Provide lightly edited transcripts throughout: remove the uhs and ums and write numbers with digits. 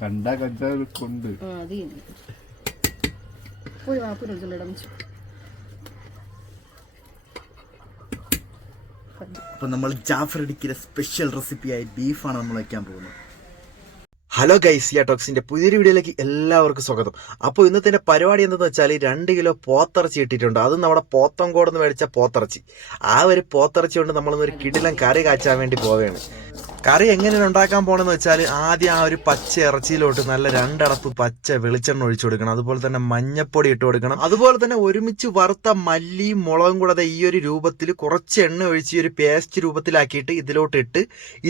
കണ്ടാ കഞ്ചാവ് കൊണ്ട് പോയി വാപ്പൂരിടം. അപ്പൊ നമ്മൾ ജാഫർ ഇടുക്കിയുടെ സ്പെഷ്യൽ റെസിപ്പിയായി ബീഫാണ് നമ്മൾ വയ്ക്കാൻ പോകുന്നത്. ഹലോ ഗൈസ്, സിയ ടോക്സിന്റെ പുതിയൊരു വീഡിയോയിലേക്ക് എല്ലാവർക്കും സ്വാഗതം. അപ്പോൾ ഇന്നത്തെ പരിപാടി എന്താണെന്ന് വെച്ചാൽ 2 കിലോ പോത്തിറച്ചി ഇട്ടിട്ടുണ്ട്. അത് നമ്മുടെ പോത്തങ്കോടെന്ന് മേടിച്ച പോത്തിറച്ചി. ആ ഒരു പോത്തിറച്ചി കൊണ്ട് നമ്മളൊരു കിടിലൻ കറി കാച്ചാൻ വേണ്ടി പോവുകയാണ്. കറി എങ്ങനെയാണ് ഉണ്ടാക്കാൻ പോകണമെന്ന് വെച്ചാൽ ആദ്യം ആ ഒരു പച്ച ഇറച്ചിയിലോട്ട് നല്ല 2 അടപ്പ് പച്ച വെളിച്ചെണ്ണ ഒഴിച്ചു കൊടുക്കണം. അതുപോലെ തന്നെ മഞ്ഞപ്പൊടി ഇട്ട് കൊടുക്കണം. അതുപോലെ തന്നെ ഒരുമിച്ച് വറുത്ത മല്ലിയും മുളകും കൂടാതെ ഈ ഒരു രൂപത്തിൽ കുറച്ച് എണ്ണ ഒഴിച്ച് ഈ ഒരു പേസ്റ്റ് രൂപത്തിലാക്കിയിട്ട് ഇതിലോട്ട് ഇട്ട്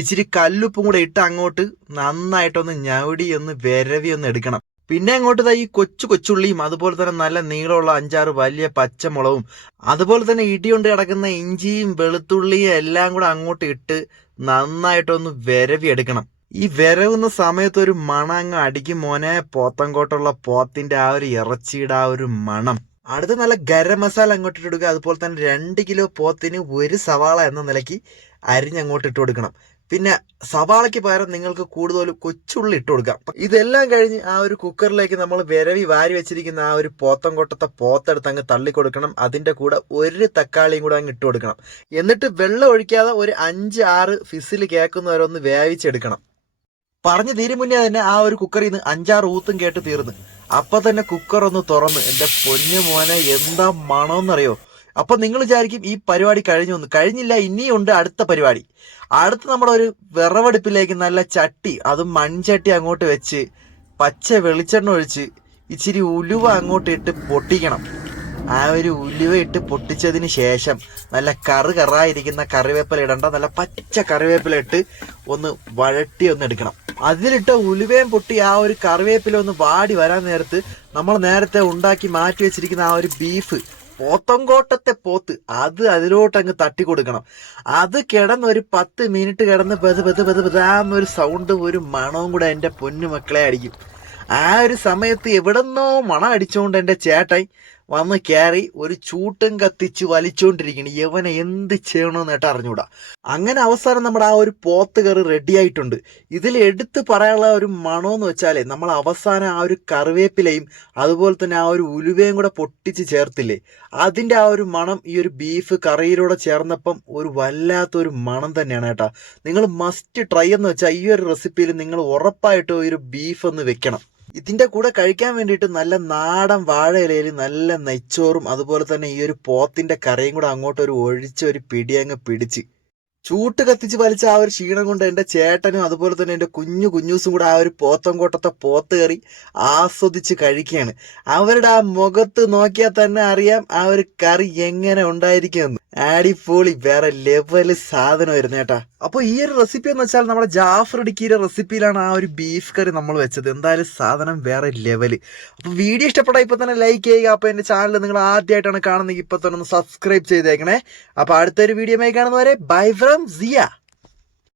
ഇച്ചിരി കല്ലുപ്പും കൂടെ ഇട്ട് അങ്ങോട്ട് നന്നായിട്ടൊന്ന് ഞവടി ഒന്ന് വിരവി ഒന്ന് എടുക്കണം. പിന്നെ അങ്ങോട്ട് ഈ കൊച്ചുള്ളിയും അതുപോലെ തന്നെ നല്ല നീളമുള്ള 5-6 വലിയ പച്ചമുളകും അതുപോലെ തന്നെ ഇടികൊണ്ട് കിടക്കുന്ന ഇഞ്ചിയും വെളുത്തുള്ളിയും എല്ലാം കൂടെ അങ്ങോട്ട് ഇട്ട് നന്നായിട്ടൊന്ന് വിരവി എടുക്കണം. ഈ വിരവുന്ന സമയത്ത് ഒരു മണം അങ്ങ് അടിക്കും മോനെ, പോത്തങ്കോട്ടുള്ള പോത്തിന്റെ ആ ഒരു ഇറച്ചിയുടെ ആ ഒരു മണം. അടുത്ത് നല്ല ഗരം മസാല അങ്ങോട്ട് ഇട്ടെടുക്കുക. അതുപോലെ തന്നെ 2 കിലോ പോത്തിന് 1 സവാള എന്ന നിലയ്ക്ക് അരിഞ്ഞങ്ങോട്ട് ഇട്ട് കൊടുക്കണം. പിന്നെ സവാളയ്ക്ക് പകരം നിങ്ങൾക്ക് കൂടുതൽ കൊച്ചുള്ളി ഇട്ട് കൊടുക്കാം. ഇതെല്ലാം കഴിഞ്ഞ് ആ ഒരു കുക്കറിലേക്ക് നമ്മൾ വിരവി വാരി വെച്ചിരിക്കുന്ന ആ ഒരു പോത്തങ്കോട്ടത്തെ പോത്തെടുത്ത് അങ്ങ് തള്ളി കൊടുക്കണം. അതിന്റെ കൂടെ 1 തക്കാളിയും കൂടെ അങ്ങ് ഇട്ട് കൊടുക്കണം. എന്നിട്ട് വെള്ളം ഒഴിക്കാതെ ഒരു 5-6 ഫിസിൽ കേൾക്കുന്നവരെ ഒന്ന് വേവിച്ചെടുക്കണം. പറഞ്ഞു തീരും മുന്നേ തന്നെ ആ ഒരു കുക്കറിൽ നിന്ന് 5-6 ഊത്തും കേട്ട് തീർന്ന്. അപ്പൊ തന്നെ കുക്കർ ഒന്ന് തുറന്ന് എന്റെ പൊന്നു മോനെ എന്താ മണമെന്നറിയോ. അപ്പൊ നിങ്ങൾ വിചാരിക്കും ഈ പരിപാടി കഴിഞ്ഞില്ല, ഇനിയുണ്ട് അടുത്ത പരിപാടി. അടുത്ത് നമ്മുടെ ഒരു വിറവടുപ്പിലേക്ക് നല്ല ചട്ടി, അതും മൺചട്ടി അങ്ങോട്ട് വെച്ച് പച്ച വെളിച്ചെണ്ണ ഒഴിച്ച് ഇച്ചിരി ഉലുവ അങ്ങോട്ട് ഇട്ട് പൊട്ടിക്കണം. ആ ഒരു ഉലുവ ഇട്ട് പൊട്ടിച്ചതിന് ശേഷം നല്ല കറായിരിക്കുന്ന കറിവേപ്പില ഇടണ്ട, നല്ല പച്ച കറിവേപ്പില ഇട്ട് ഒന്ന് വഴട്ടി ഒന്ന് എടുക്കണം. അതിലിട്ട് ഉലുവയും പൊട്ടി ആ ഒരു കറിവേപ്പില ഒന്ന് വാടി വരാൻ നേരത്ത് നമ്മൾ നേരത്തെ ഉണ്ടാക്കി മാറ്റി വെച്ചിരിക്കുന്ന ആ ഒരു ബീഫ്, പോത്തങ്കോട്ടത്തെ പോത്ത്, അത് അതിലോട്ട് അങ്ങ് തട്ടി കൊടുക്കണം. അത് കിടന്ന് ഒരു 10 മിനിറ്റ് കിടന്ന് ഒരു സൗണ്ട് ഒരു മണവും കൂടെ എൻ്റെ പൊന്നു മക്കളെ അടിക്കും. ആ ഒരു സമയത്ത് എവിടെന്നോ മണം അടിച്ചുകൊണ്ട് എൻ്റെ ചേട്ടായി വന്ന് കയറി ഒരു ചൂട്ടും കത്തിച്ച് വലിച്ചുകൊണ്ടിരിക്കണം. യവനെ എന്ത് ചെയ്യണമെന്ന് കേട്ട് അറിഞ്ഞൂടാ. അങ്ങനെ അവസാനം നമ്മുടെ ആ ഒരു പോത്ത് കറി റെഡി ആയിട്ടുണ്ട്. ഇതിൽ എടുത്ത് പറയാനുള്ള ഒരു മണമെന്ന് വെച്ചാലേ, നമ്മൾ അവസാനം ആ ഒരു കറിവേപ്പിലയും അതുപോലെ തന്നെ ആ ഒരു ഉലുവയും കൂടെ പൊട്ടിച്ച് ചേർത്തില്ലേ, അതിന്റെ ആ ഒരു മണം ഈ ഒരു ബീഫ് കറിയിലൂടെ ചേർന്നപ്പം ഒരു വല്ലാത്തൊരു മണം തന്നെയാണ് കേട്ടാ. നിങ്ങൾ മസ്റ്റ് ട്രൈ എന്ന് വെച്ചാൽ ഈ ഒരു റെസിപ്പിയിൽ നിങ്ങൾ ഉറപ്പായിട്ടും ഒരു ബീഫ് ഒന്ന് വെക്കണം. ഇതിന്റെ കൂടെ കഴിക്കാൻ വേണ്ടിയിട്ട് നല്ല നാടൻ വാഴയിലയിൽ നല്ല നെയ്ച്ചോറും അതുപോലെ തന്നെ ഈ ഒരു പോത്തിന്റെ കറിയും കൂടെ അങ്ങോട്ട് ഒരു പിടി അങ്ങ് പിടിച്ച് ചൂട്ട് കത്തിച്ച് വലിച്ച ആ ഒരു ക്ഷീണം കൊണ്ട് എൻ്റെ ചേട്ടനും അതുപോലെ തന്നെ എൻ്റെ കുഞ്ഞൂസും കൂടെ ആ ഒരു പോത്തങ്കോട്ടത്തെ പോത്ത് കറി ആസ്വദിച്ച് കഴിക്കുകയാണ്. അവരുടെ ആ മുഖത്ത് നോക്കിയാൽ തന്നെ അറിയാം ആ ഒരു കറി എങ്ങനെ ഉണ്ടായിരിക്കുമെന്ന്. അടിപൊളി, വേറെ ലെവല് സാധനമായിരുന്നു കേട്ടാ. അപ്പൊ ഈ ഒരു റെസിപ്പി എന്ന് വെച്ചാൽ നമ്മുടെ ജാഫർ ഇടുക്കിയുടെ റെസിപ്പിയിലാണ് ആ ഒരു ബീഫ് കറി നമ്മൾ വെച്ചത്. എന്തായാലും സാധനം വേറെ ലെവല്. അപ്പൊ വീഡിയോ ഇഷ്ടപ്പെട്ടാൽ ഇപ്പൊ തന്നെ ലൈക്ക് ചെയ്യുക. അപ്പൊ എന്റെ ചാനൽ നിങ്ങൾ ആദ്യമായിട്ടാണ് കാണുന്നത്, ഇപ്പൊ തന്നെ ഒന്ന് സബ്സ്ക്രൈബ് ചെയ്തേക്കണേ. അപ്പൊ അടുത്തൊരു വീഡിയോ കാണുന്നവരെ ബൈ ഫ്രം സിയ.